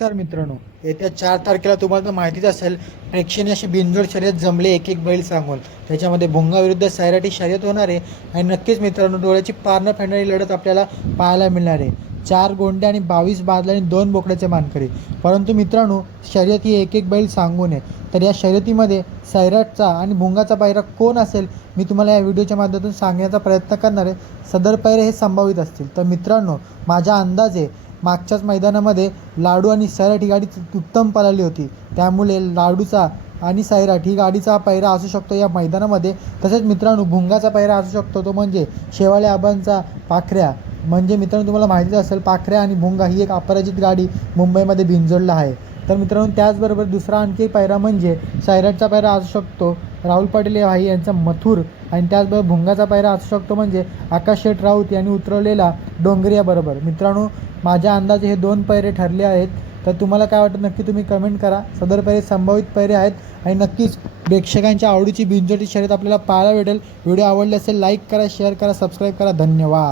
नमस्कार मित्रांनो येत्या चार तारखेला तुम्हाला माहितीच असेल प्रेक्षणीय अशी बिनजोड शर्यत जमले एक एक बैल सांगून. त्याच्यामध्ये भुंगा विरुद्ध सैराटी शर्यत होणार आहे आणि नक्कीच मित्रांनो डोळ्याची पारणं फेडणारी लढत आपल्याला पाहायला मिळणार आहे. चार गोंडे आणि बावीस बादल आणि दोन बोकड्याचे मानकरी. परंतु मित्रांनो शर्यत ही एक एक बैल सांगून आहे. तर या शर्यतीमध्ये सैराटचा आणि भुंगाचा पायरा कोण असेल मी तुम्हाला या व्हिडिओच्या माध्यमातून सांगण्याचा प्रयत्न करणार आहे. सदर पायरे हे संभावित असतील. तर मित्रांनो माझा अंदाज आहे मागच्याच मैदानामध्ये लाडू आणि सैराट ही गाडी उत्तम पळाली होती. त्यामुळे लाडूचा आणि सैराट ही गाडीचा पैरा असू शकतो या मैदानामध्ये. तसेच मित्रांनो भुंगाचा पैरा असू शकतो तो म्हणजे शेवाळे आबांचा पाखऱ्या. म्हणजे मित्रांनो तुम्हाला माहितीच असेल पाखऱ्या आणि भुंगा ही एक अपराजित गाडी मुंबईमध्ये भिंजोडला आहे. तर मित्रांनो त्याचबरोबर दुसरा आणखी पायरा म्हणजे सायराटचा पायरा असू शकतो राहुल पाटील हे भाई यांचा मथुर. आणि त्याचबरोबर भुंगाचा पायरा असू शकतो म्हणजे आकाश शेठ राऊत यांनी उतरवलेला डोंगरियाबरोबर मित्रांनो माझ्या अंदाजे हे दोन पैरे ठरले आहेत. तर तुम्हाला काय वाटतं? नक्की तुम्ही कमेंट करा. सदर पैरे संभावित पैरे आहेत. आणि नक्कीच प्रेक्षकांच्या आवडीची बिंजोटी शर्यत आपल्याला पाहायला भेटेल. व्हिडिओ आवडले असेल लाईक करा शेअर करा सबस्क्राईब करा. धन्यवाद.